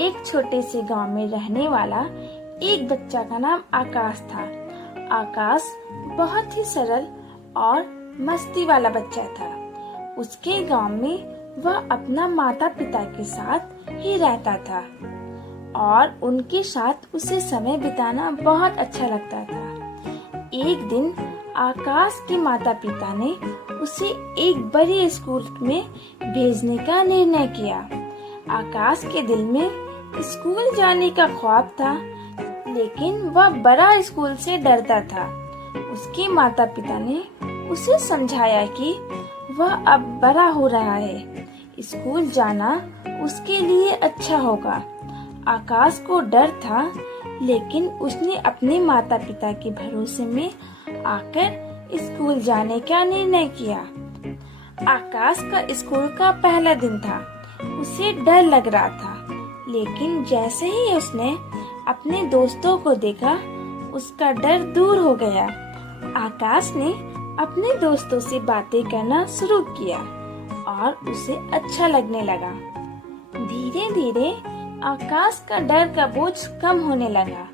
एक छोटे से गांव में रहने वाला एक बच्चा का नाम आकाश था। आकाश बहुत ही सरल और मस्ती वाला बच्चा था। उसके गांव में वह अपना माता पिता के साथ ही रहता था और उनके साथ उसे समय बिताना बहुत अच्छा लगता था। एक दिन आकाश के माता पिता ने उसे एक बड़े स्कूल में भेजने का निर्णय किया। आकाश के दिल में स्कूल जाने का ख्वाब था, लेकिन वह बड़ा स्कूल से डरता था। उसके माता पिता ने उसे समझाया कि वह अब बड़ा हो रहा है, स्कूल जाना उसके लिए अच्छा होगा। आकाश को डर था, लेकिन उसने अपने माता पिता के भरोसे में आकर स्कूल जाने का निर्णय किया। आकाश का स्कूल का पहला दिन था। उसे डर लग रहा था, लेकिन जैसे ही उसने अपने दोस्तों को देखा, उसका डर दूर हो गया। आकाश ने अपने दोस्तों से बातें करना शुरू किया और उसे अच्छा लगने लगा। धीरे धीरे आकाश का डर का बोझ कम होने लगा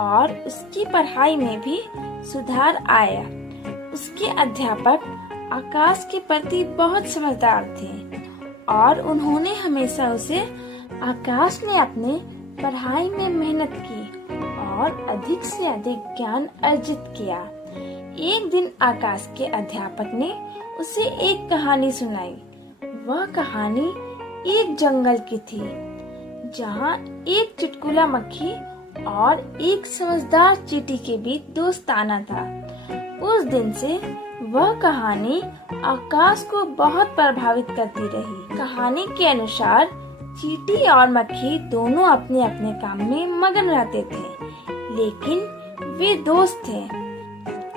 और उसकी पढ़ाई में भी सुधार आया। उसके अध्यापक आकाश के प्रति बहुत समझदार थे और उन्होंने हमेशा उसे आकाश ने अपने पढ़ाई में मेहनत की और अधिक से अधिक ज्ञान अर्जित किया। एक दिन आकाश के अध्यापक ने उसे एक कहानी सुनाई। वह कहानी एक जंगल की थी, जहाँ एक चुटकुला मक्खी और एक समझदार चींटी के बीच दोस्ताना था। उस दिन से वह कहानी आकाश को बहुत प्रभावित करती रही। कहानी के अनुसार चींटी और मक्खी दोनों अपने अपने काम में मगन रहते थे, लेकिन वे दोस्त थे।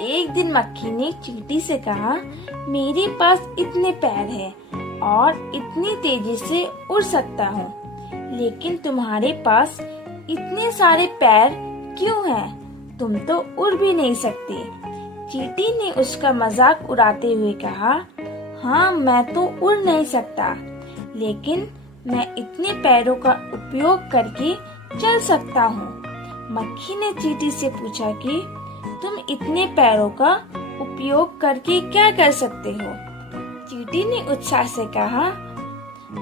एक दिन मक्खी ने चींटी से कहा, मेरे पास इतने पैर हैं और इतनी तेजी से उड़ सकता हूँ, लेकिन तुम्हारे पास इतने सारे पैर क्यों हैं? तुम तो उड़ भी नहीं सकती। चींटी ने उसका मजाक उड़ाते हुए कहा, हाँ, मैं तो उड़ नहीं सकता, लेकिन मैं इतने पैरों का उपयोग करके चल सकता हूँ। मक्खी ने चींटी से पूछा कि तुम इतने पैरों का उपयोग करके क्या कर सकते हो? चींटी ने उत्साह से कहा,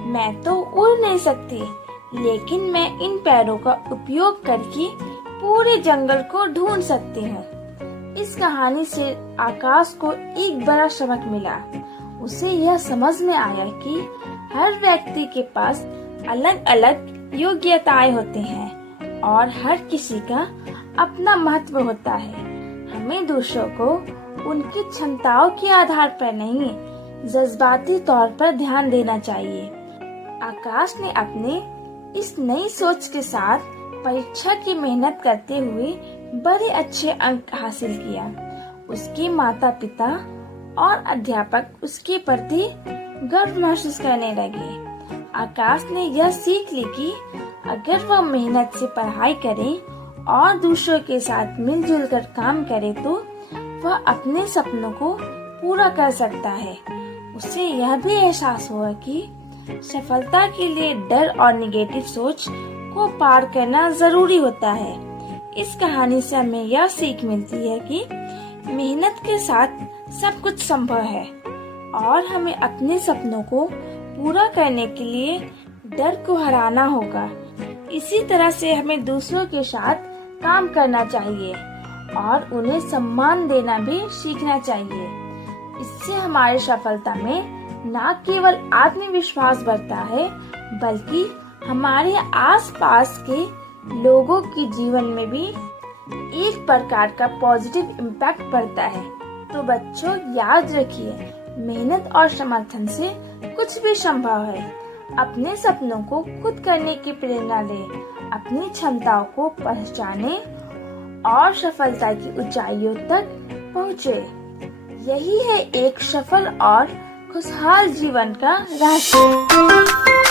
मैं तो उड़ नहीं सकती, लेकिन मैं इन पैरों का उपयोग करके पूरे जंगल को ढूंढ सकती हूँ। इस कहानी से आकाश को एक बड़ा सबक मिला। उसे यह समझ में आया कि हर व्यक्ति के पास अलग अलग योग्यताएं होती हैं और हर किसी का अपना महत्व होता है। हमें दूसरों को उनकी क्षमताओं के आधार पर नहीं, जज्बाती तौर पर ध्यान देना चाहिए। आकाश ने अपने इस नई सोच के साथ परीक्षा की मेहनत करते हुए बड़े अच्छे अंक हासिल किया। उसके माता पिता और अध्यापक उसके प्रति गर्व महसूस करने लगे। आकाश ने यह सीख ली कि अगर वह मेहनत से पढ़ाई करे और दूसरों के साथ मिलजुल कर काम करे, तो वह अपने सपनों को पूरा कर सकता है। उसे यह भी एहसास हुआ कि सफलता के लिए डर और निगेटिव सोच को पार करना जरूरी होता है। इस कहानी से हमें यह सीख मिलती है कि मेहनत के साथ सब कुछ संभव है और हमें अपने सपनों को पूरा करने के लिए डर को हराना होगा। इसी तरह से हमें दूसरों के साथ काम करना चाहिए और उन्हें सम्मान देना भी सीखना चाहिए। इससे हमारी सफलता में न केवल आत्मविश्वास बढ़ता है, बल्कि हमारे आसपास के लोगों के जीवन में भी एक प्रकार का पॉजिटिव इम्पैक्ट पड़ता है। तो बच्चों, याद रखिए, मेहनत और समर्थन से कुछ भी संभव है। अपने सपनों को खुद करने की प्रेरणा लें, अपनी क्षमताओं को पहचानें और सफलता की ऊंचाइयों तक पहुँचे। यही है एक सफल और खुशहाल जीवन का रहस्य।